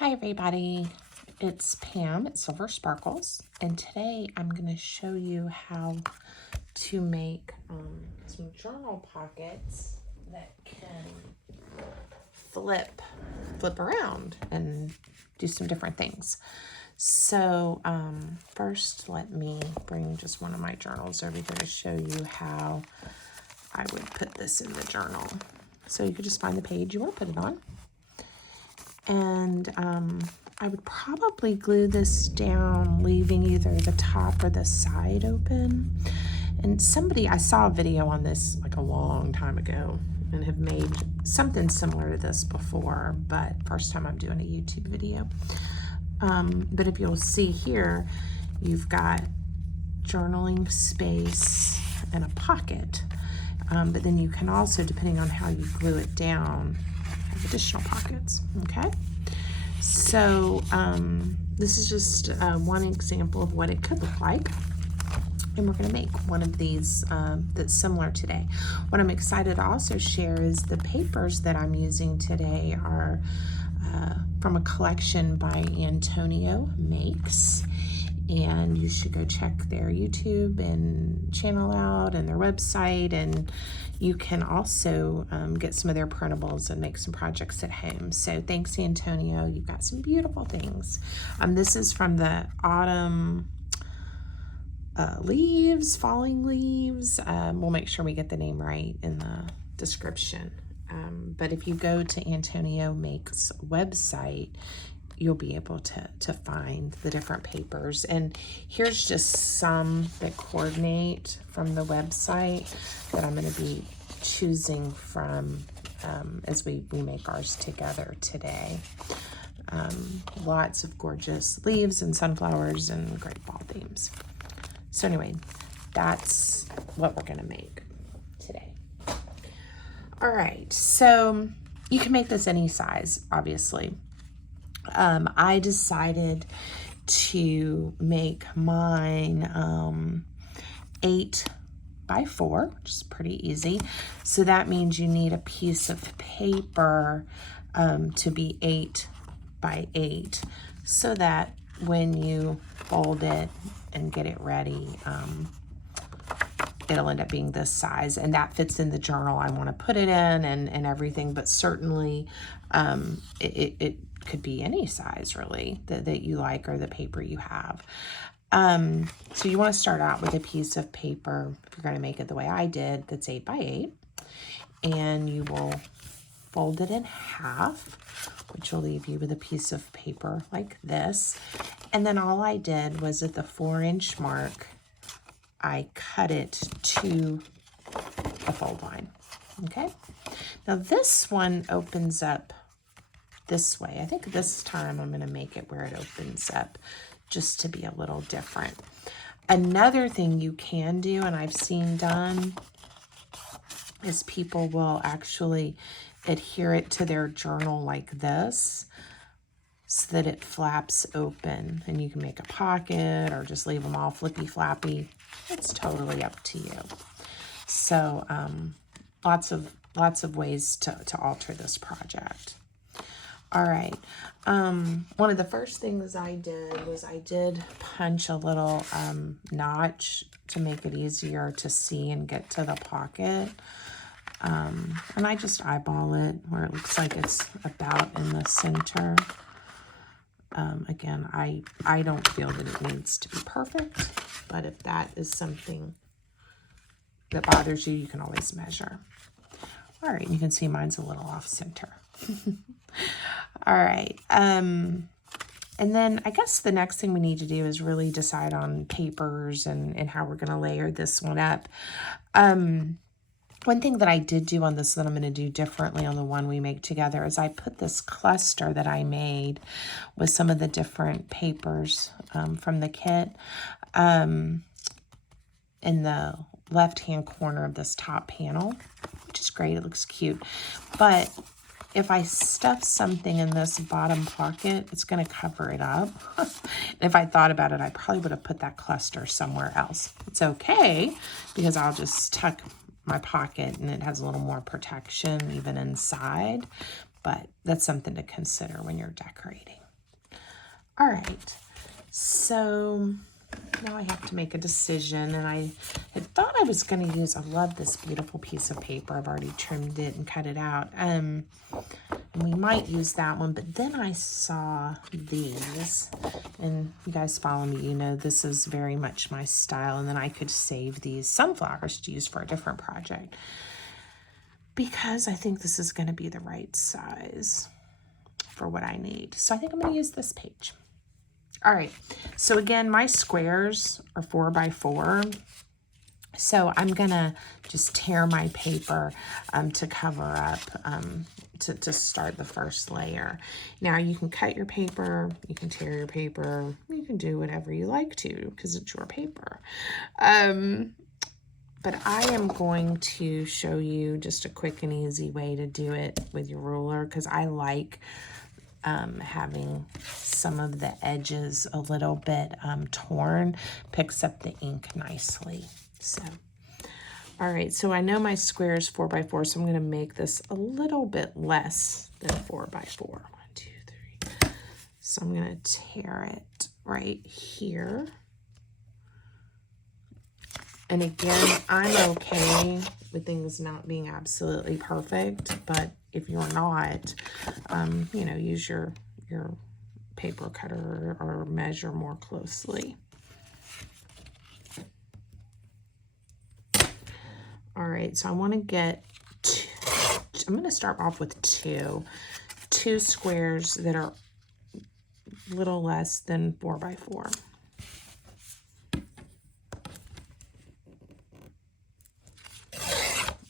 Hi everybody, it's Pam at Silver Sparkles, and today I'm going to show you how to make some journal pockets that can flip around and do some different things. So first let me bring just one of my journals over here to show you how I would put this in the journal. So you could just find the page you want to put it on. And I would probably glue this down, leaving either the top or the side open. And I saw a video on this like a long time ago and have made something similar to this before, but first time I'm doing a YouTube video. But if you'll see here, you've got journaling space and a pocket. But then you can also, depending on how you glue it down, have additional pockets, okay? So this is just one example of what it could look like. And we're gonna make one of these that's similar today. What I'm excited to also share is the papers that I'm using today are from a collection by Antonio Makes. And you should go check their YouTube and channel out and their website, and you can also get some of their printables and make some projects at home. So thanks, Antonio. You've got some beautiful things. This is from the autumn leaves, falling leaves. We'll make sure we get the name right in the description. But if you go to Antonio Makes website, you'll be able to find the different papers. And here's just some that coordinate from the website that I'm going to be choosing from as we make ours together today. Lots of gorgeous leaves and sunflowers and great fall themes. So anyway, that's what we're going to make today. All right, so you can make this any size, obviously. I decided to make mine 8 by 4, which is pretty easy. So that means you need a piece of paper to be 8 by 8, so that when you fold it and get it ready, it'll end up being this size, and that fits in the journal I want to put it in and everything. But certainly it could be any size really that you like, or the paper you have. So you want to start out with a piece of paper, if you're going to make it the way I did, that's 8 by 8, and you will fold it in half, which will leave you with a piece of paper like this. And then all I did was at the 4-inch mark, I cut it to the fold line. Okay, now this one opens up this way. I think this time I'm going to make it where it opens up just to be a little different. Another thing you can do, and I've seen done, is people will actually adhere it to their journal like this, so that it flaps open, and you can make a pocket or just leave them all flippy floppy. It's totally up to you. So lots of ways to alter this project. All right, one of the first things I did was I did punch a little notch to make it easier to see and get to the pocket. And I just eyeball it where it looks like it's about in the center. Again, I don't feel that it needs to be perfect, but if that is something that bothers you, you can always measure. All right, you can see mine's a little off center. All right, and then I guess the next thing we need to do is really decide on papers and how we're going to layer this one up. One thing that I did do on this that I'm going to do differently on the one we make together is I put this cluster that I made with some of the different papers from the kit in the left-hand corner of this top panel, which is great. It looks cute. But if I stuff something in this bottom pocket, it's going to cover it up. If I thought about it, I probably would have put that cluster somewhere else. It's okay, because I'll just tuck my pocket and it has a little more protection even inside, but that's something to consider when you're decorating. All right, so now I have to make a decision, and I had thought I was going to use, I love this beautiful piece of paper. I've already trimmed it and cut it out. And we might use that one, but then I saw these, and you guys follow me, you know this is very much my style, and then I could save these sunflowers to use for a different project because I think this is going to be the right size for what I need. So I think I'm going to use this page. All right, so again, my squares are 4 by 4. So I'm gonna just tear my paper to cover up, to start the first layer. Now you can cut your paper, you can tear your paper, you can do whatever you like to because it's your paper. But I am going to show you just a quick and easy way to do it with your ruler because I like having some of the edges a little bit torn, picks up the ink nicely. So, all right, so I know my square is 4 by 4, so I'm going to make this a little bit less than 4 by 4. 1, 2, 3. So I'm going to tear it right here. And again, I'm okay with things not being absolutely perfect, but if you're not, you know, use your paper cutter or measure more closely. All right, so I want to get I'm going to start off with two squares that are a little less than 4 by 4.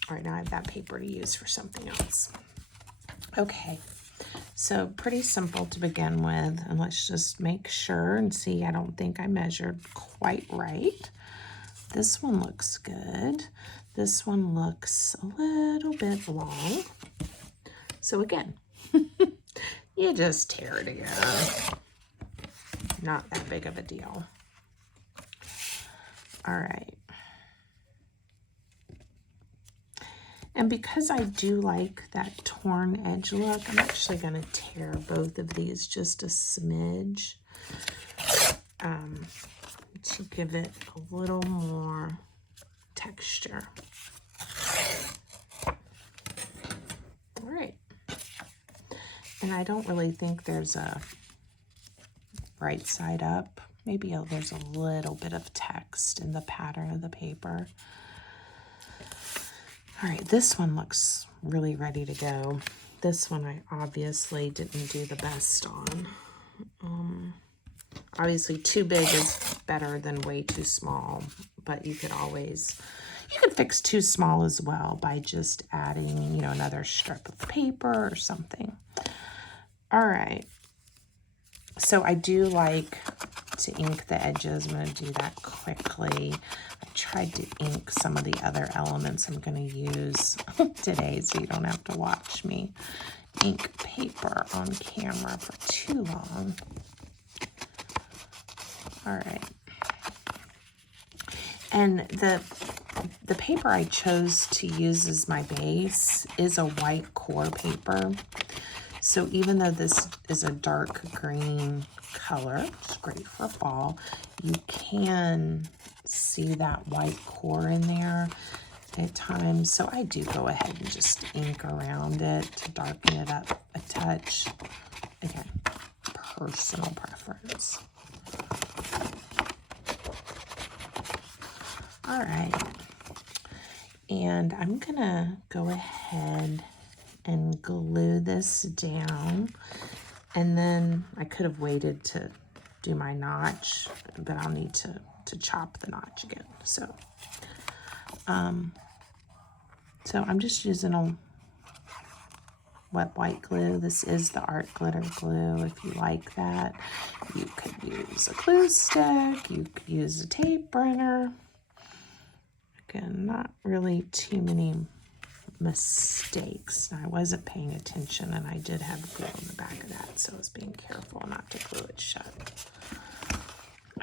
All right, now I have that paper to use for something else. Okay, so pretty simple to begin with, and let's just make sure and see. I don't think I measured quite right. This one looks good. This one looks a little bit long. So again, you just tear it together. Not that big of a deal. All right. And because I do like that torn edge look, I'm actually going to tear both of these just a smidge to give it a little more texture. All right. And I don't really think there's a right side up. Maybe there's a little bit of text in the pattern of the paper. All right, this one looks really ready to go. This one I obviously didn't do the best on. Obviously too big is better than way too small, but you could fix too small as well by just adding, you know, another strip of paper or something. All right. So I do like to ink the edges. I'm going to do that quickly. I tried to ink some of the other elements I'm going to use today so you don't have to watch me ink paper on camera for too long. All right. And the paper I chose to use as my base is a white core paper. So even though this is a dark green color, it's great for fall, you can see that white core in there at times. So I do go ahead and just ink around it to darken it up a touch. Again, personal preference. All right. And I'm gonna go ahead and glue this down, and then I could have waited to do my notch, but I'll need to chop the notch again. So so I'm just using a wet white glue. This is the Art Glitter glue. If you like that, you could use a glue stick, you could use a tape runner. Again, not really too many mistakes. I wasn't paying attention, and I did have glue on the back of that, so I was being careful not to glue it shut.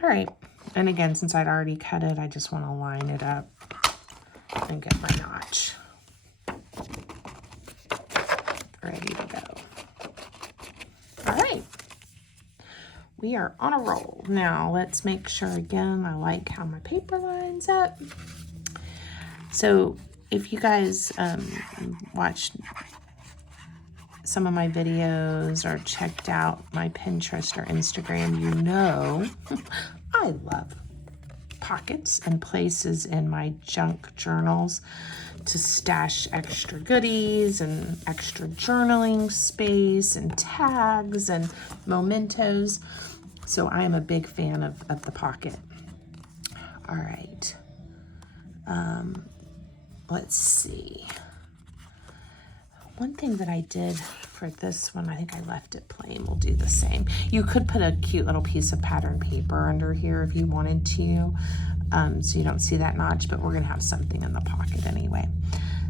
All right, and again, since I'd already cut it, I just want to line it up and get my notch ready to go. All right, We are on a roll. Now let's make sure again, I like how my paper lines up. So if you guys watched some of my videos or checked out my Pinterest or Instagram, you know I love pockets and places in my junk journals to stash extra goodies and extra journaling space and tags and mementos. So I am a big fan of the pocket. All right. Let's see. One thing that I did for this one, I think I left it plain. We'll do the same. You could put a cute little piece of pattern paper under here if you wanted to, so you don't see that notch, but we're gonna have something in the pocket anyway.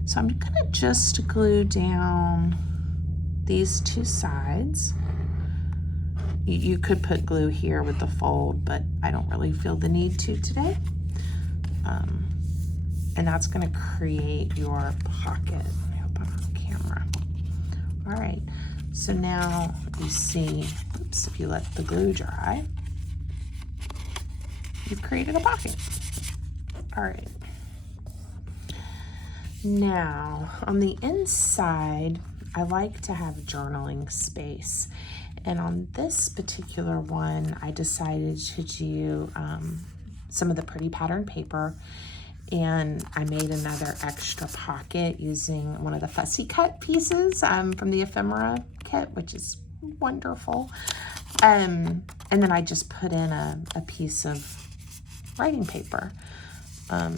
So I'm gonna just glue down these two sides. You could put glue here with the fold, but I don't really feel the need to today. And that's gonna create your pocket. I hope I'm on camera. All right, so now you see, oops, if you let the glue dry, you've created a pocket. All right. Now, on the inside, I like to have journaling space. And on this particular one, I decided to do some of the pretty pattern paper, and I made another extra pocket using one of the fussy cut pieces from the ephemera kit, which is wonderful. And then I just put in a piece of writing paper.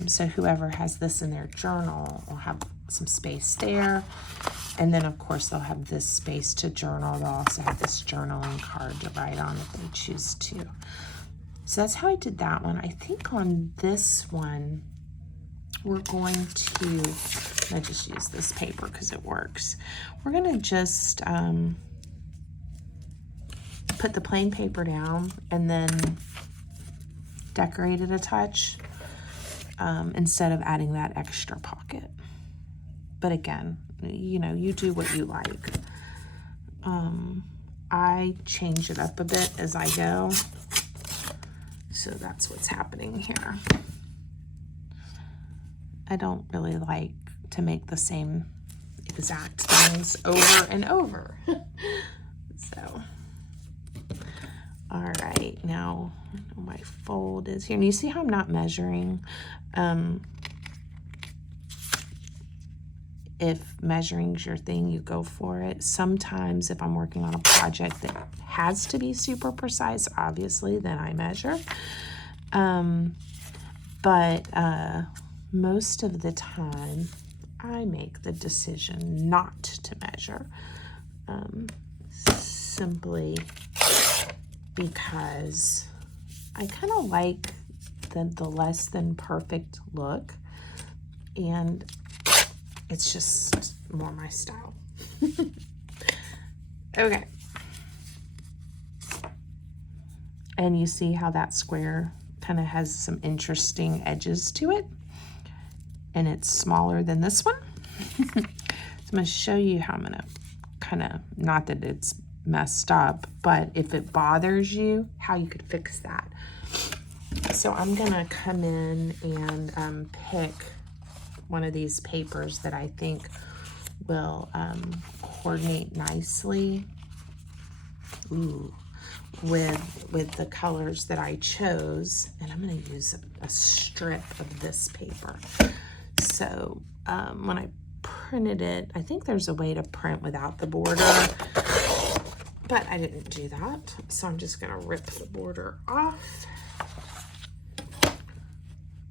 So whoever has this in their journal will have some space there. And then of course they'll have this space to journal. They'll also have this journaling card to write on if they choose to. So that's how I did that one. I think on this one, we're going to, I just use this paper because it works. We're gonna just put the plain paper down and then decorate it a touch instead of adding that extra pocket. But again, you know, you do what you like. I change it up a bit as I go. So that's what's happening here. I don't really like to make the same exact things over and over. So, all right, now my fold is here. And you see how I'm not measuring? If measuring's your thing, you go for it. Sometimes if I'm working on a project that has to be super precise, obviously, then I measure. But most of the time, I make the decision not to measure, simply because I kind of like the less than perfect look, and it's just more my style. Okay. And you see how that square kind of has some interesting edges to it, and it's smaller than this one. So I'm going to show you how I'm going to kind of, not that it's messed up, but if it bothers you, how you could fix that. So I'm going to come in and pick one of these papers that I think will coordinate nicely with the colors that I chose. And I'm going to use a strip of this paper. So when I printed it, I think there's a way to print without the border, but I didn't do that. So I'm just going to rip the border off.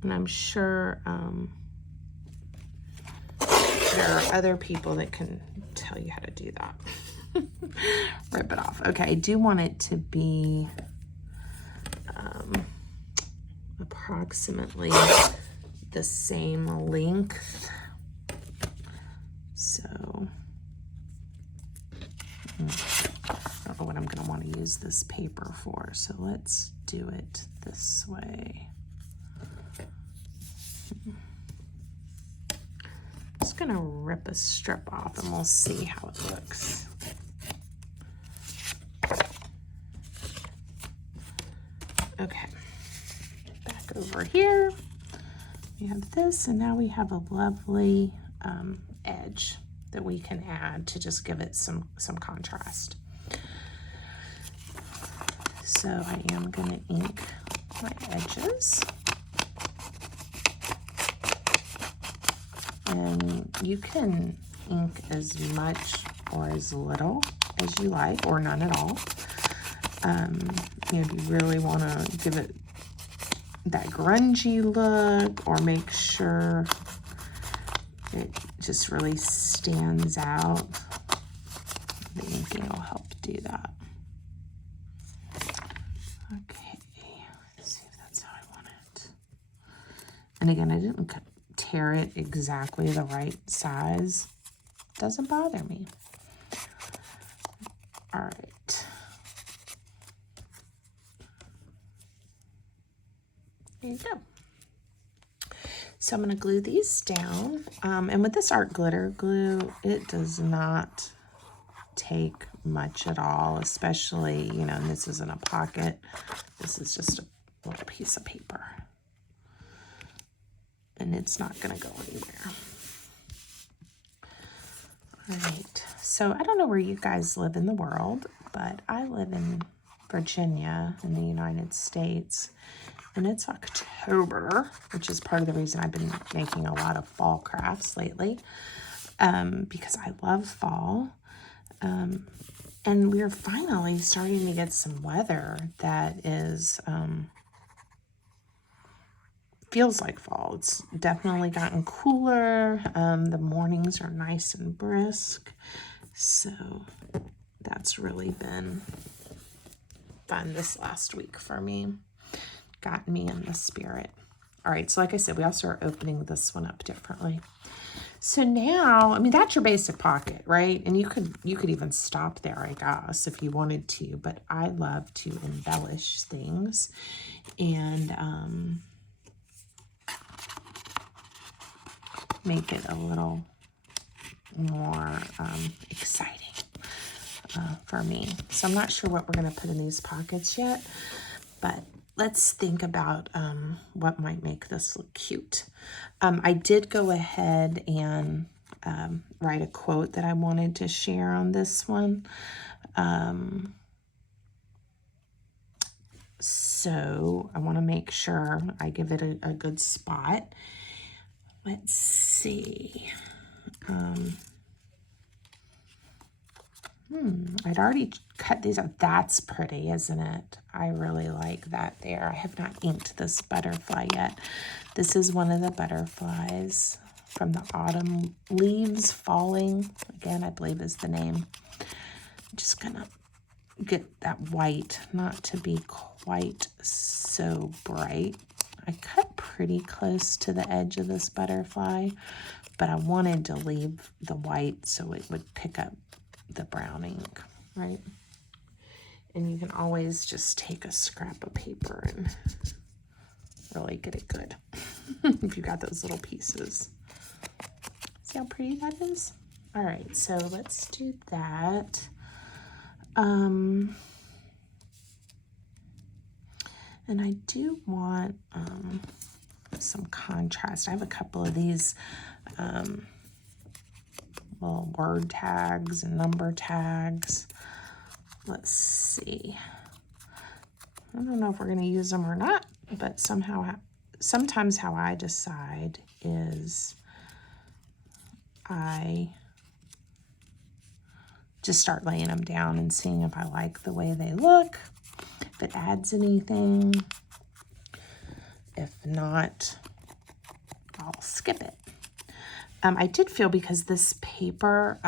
And I'm sure there are other people that can tell you how to do that. Rip it off. Okay, I do want it to be approximately the same length. So I don't know what I'm going to want to use this paper for. So let's do it this way. Just going to rip a strip off and we'll see how it looks. Okay, back over here. We have this, and now we have a lovely edge that we can add to just give it some contrast. So I am going to ink my edges. And you can ink as much or as little as you like, or none at all. You know, if you really want to give it that grungy look, or make sure it just really stands out, the inking will help do that. Okay, let's see if that's how I want it. And again, I didn't tear it exactly the right size. Doesn't bother me. All right. There you go. So I'm going to glue these down. And with this art glitter glue, it does not take much at all, especially, you know, and this isn't a pocket. This is just a little piece of paper. And it's not going to go anywhere. All right. So I don't know where you guys live in the world, but I live in Virginia in the United States. And it's October, which is part of the reason I've been making a lot of fall crafts lately, because I love fall. And we're finally starting to get some weather that is, feels like fall. It's definitely gotten cooler. The mornings are nice and brisk. So that's really been fun this last week for me. Got me in the spirit. All right, so like I said, we also are opening this one up differently. So now, I mean, that's your basic pocket, right? And you could even stop there, I guess, if you wanted to, but I love to embellish things and make it a little more exciting for me. So I'm not sure what we're going to put in these pockets yet, but let's think about what might make this look cute. I did go ahead and write a quote that I wanted to share on this one. So I want to make sure I give it a good spot. Let's see. I'd already cut these out. That's pretty, isn't it? I really like that there. I have not inked this butterfly yet. This is one of the butterflies from the Autumn Leaves Falling. Again, I believe is the name. I'm just gonna get that white, not to be quite so bright. I cut pretty close to the edge of this butterfly, but I wanted to leave the white so it would pick up the brown ink, right? And you can always just take a scrap of paper and really get it good if you got those little pieces. See how pretty that is? All right, so let's do that. And I do want some contrast. I have a couple of these little word tags and number tags. Let's see. I don't know if we're going to use them or not, but sometimes how I decide is I just start laying them down and seeing if I like the way they look, if it adds anything. If not, I'll skip it. I did feel, because this paper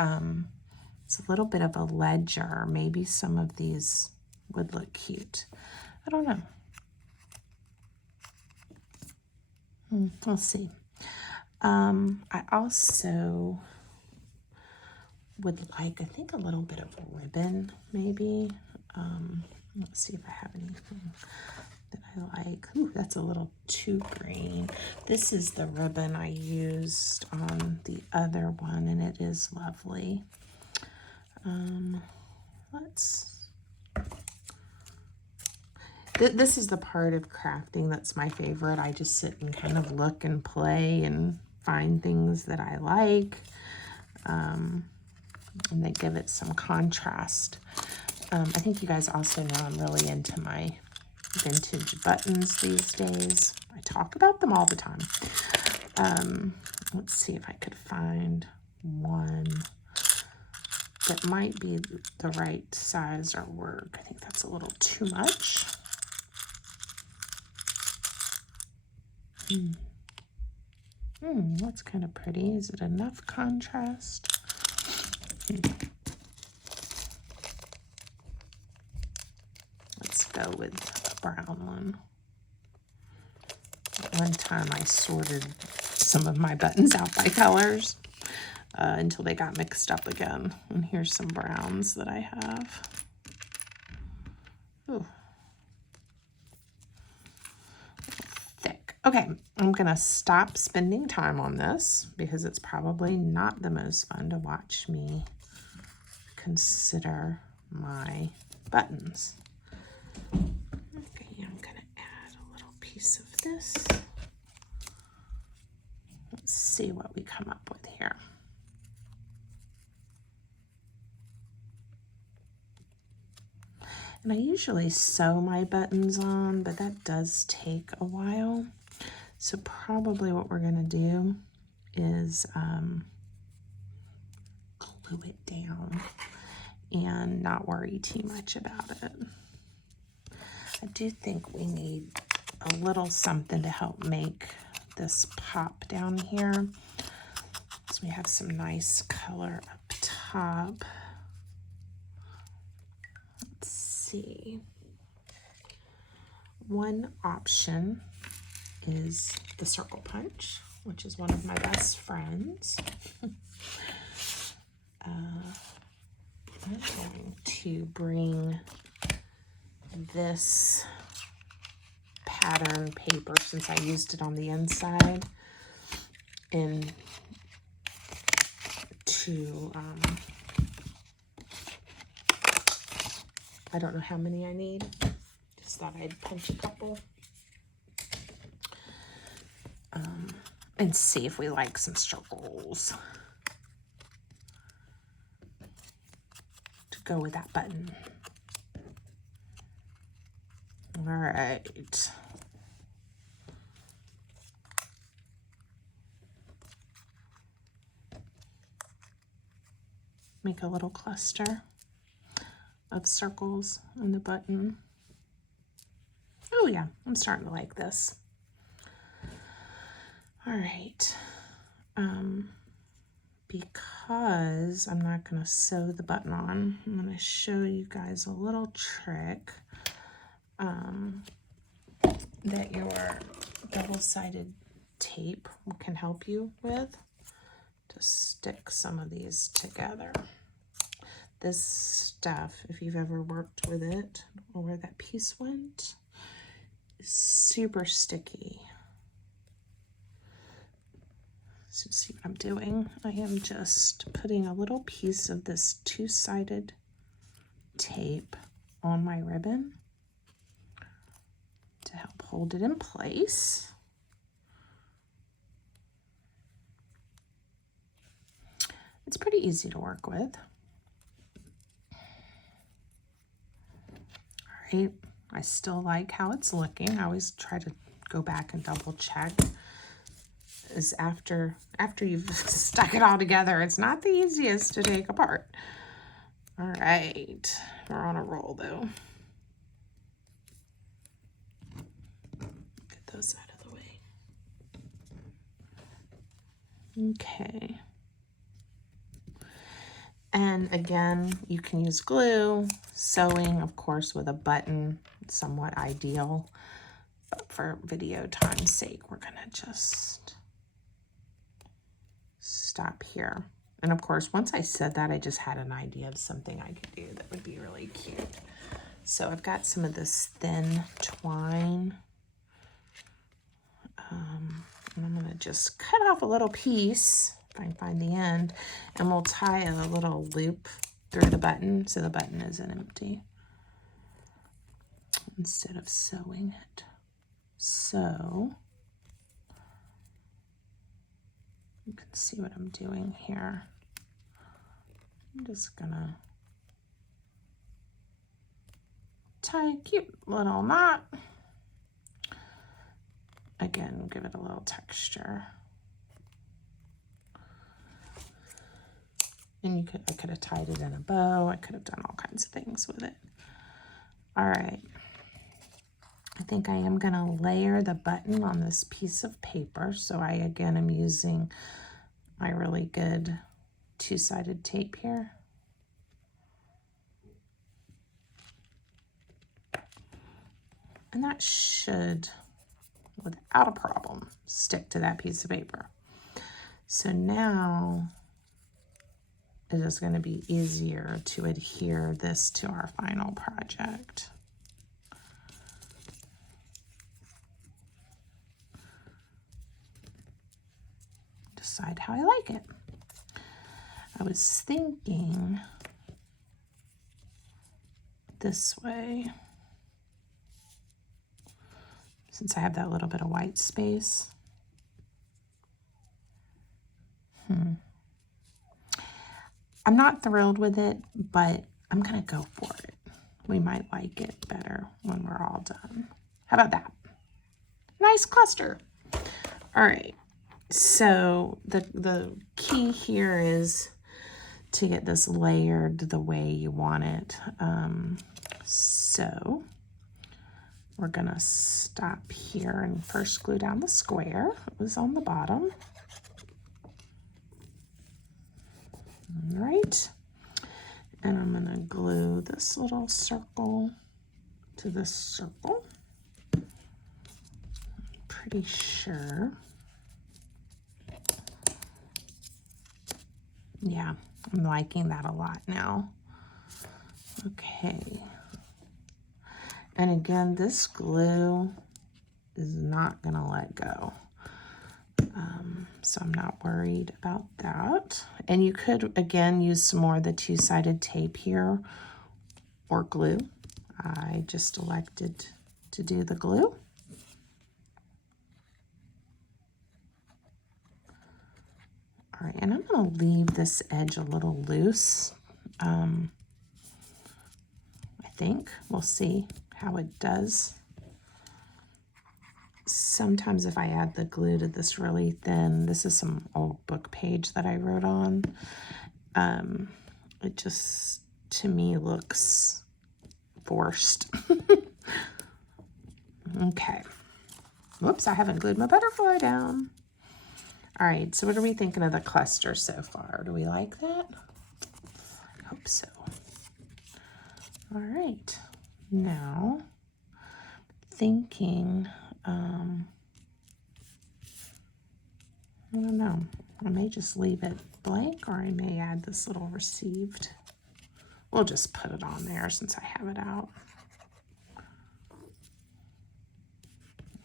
it's a little bit of a ledger, maybe some of these would look cute. I don't know. We'll see. I also would like, I think, a little bit of ribbon, maybe. Let's see if I have anything that I like. Ooh, that's a little too green. This is the ribbon I used on the other one, and it is lovely. This is the part of crafting that's my favorite. I just sit and kind of look and play and find things that I like. And they give it some contrast. I think you guys also know I'm really into my vintage buttons these days. I talk about them all the time. Let's see if I could find one that might be the right size or work. I think that's a little too much. That's kind of pretty. Is it enough contrast? Let's go with a brown one. At one time I sorted some of my buttons out by colors until they got mixed up again. And here's some browns that I have. Ooh. Thick. Okay, I'm gonna stop spending time on this because it's probably not the most fun to watch me consider my buttons. Okay, I'm gonna add a little piece of this. Let's see what we come up with here. And I usually sew my buttons on, but that does take a while. So probably what we're gonna do is glue it down and not worry too much about it. I do think we need a little something to help make this pop down here. So we have some nice color up top. Let's see. One option is the circle punch, which is one of my best friends. I'm going to bring this pattern paper, since I used it on the inside, and to I don't know how many I need, just thought I'd punch a couple and see if we like some circles to go with that button. All right. Make a little cluster of circles on the button. Oh yeah, I'm starting to like this. All right. Because I'm not going to sew the button on, I'm going to show you guys a little trick that your double-sided tape can help you with to stick some of these together. This stuff, if you've ever worked with it or where that piece went, is super sticky. So see what I'm doing? I am just putting a little piece of this two-sided tape on my ribbon to help hold it in place. It's pretty easy to work with. All right, I still like how it's looking. I always try to go back and double check. Is after you've stuck it all together, it's not the easiest to take apart. All right, we're on a roll though. Get those out of the way. Okay. And again, you can use glue. Sewing, of course, with a button, somewhat ideal. But for video time's sake, we're gonna just stop here. And of course, once I said that, I just had an idea of something I could do that would be really cute. So I've got some of this thin twine. And I'm gonna just cut off a little piece, if I can find the end, and we'll tie a little loop through the button so the button isn't empty. instead of sewing it. So you can see what I'm doing here. I'm just gonna tie a cute little knot. Again, give it a little texture. And I could have tied it in a bow. I could have done all kinds of things with it. All right. I think I am going to layer the button on this piece of paper. So I, again, am using my really good two-sided tape here. And that should, without a problem, stick to that piece of paper. So now it is going to be easier to adhere this to our final project. Decide how I like it. I was thinking this way, since I have that little bit of white space. I'm not thrilled with it, but I'm gonna go for it. We might like it better when we're all done. How about that? Nice cluster. All right, so the key here is to get this layered the way you want it. So we're gonna stop here and first glue down the square. It was on the bottom. All right, and I'm gonna glue this little circle to this circle. Pretty sure. Yeah, I'm liking that a lot now. Okay. And again, this glue is not gonna let go. So I'm not worried about that. And you could, again, use some more of the two-sided tape here or glue. I just elected to do the glue. All right, and I'm gonna leave this edge a little loose. I think we'll see how it does. Sometimes if I add the glue to this really thin, this is some old book page that I wrote on, it just, to me, looks forced. Okay. Whoops, I haven't glued my butterfly down. All right, so what are we thinking of the cluster so far? Do we like that? I hope so. All right, now thinking, I don't know, I may just leave it blank or I may add this little received. We'll just put it on there since I have it out.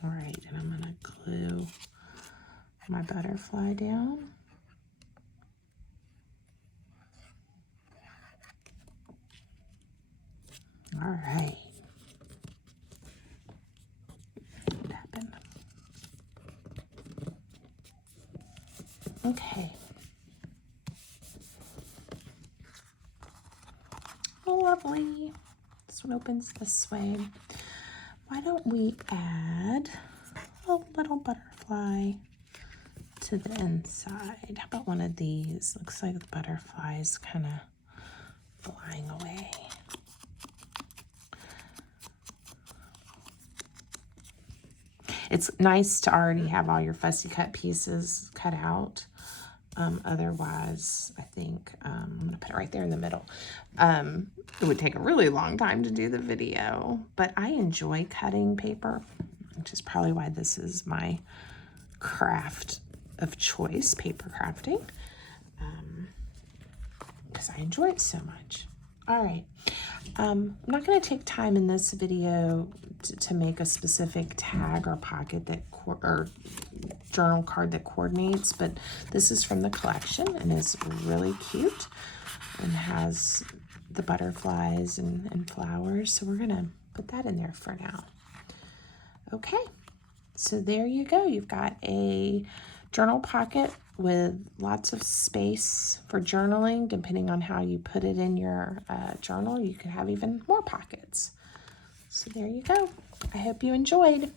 All right, and I'm gonna glue my butterfly down. All right. What happened? Okay. Oh, lovely. This one opens this way. Why don't we add a little butterfly to the inside? How about one of these? Looks like the butterfly is kind of flying away. It's nice to already have all your fussy cut pieces cut out. Otherwise, I think I'm going to put it right there in the middle. It would take a really long time to do the video, but I enjoy cutting paper, which is probably why this is my craft of choice, paper crafting, because I enjoy it so much. All right, I'm not going to take time in this video to make a specific tag or pocket that or journal card that coordinates, but this is from the collection and is really cute and has the butterflies and flowers. So we're gonna put that in there for now. Okay, so there you go. You've got a journal pocket with lots of space for journaling. Depending on how you put it in your journal, you could have even more pockets. So there you go. I hope you enjoyed.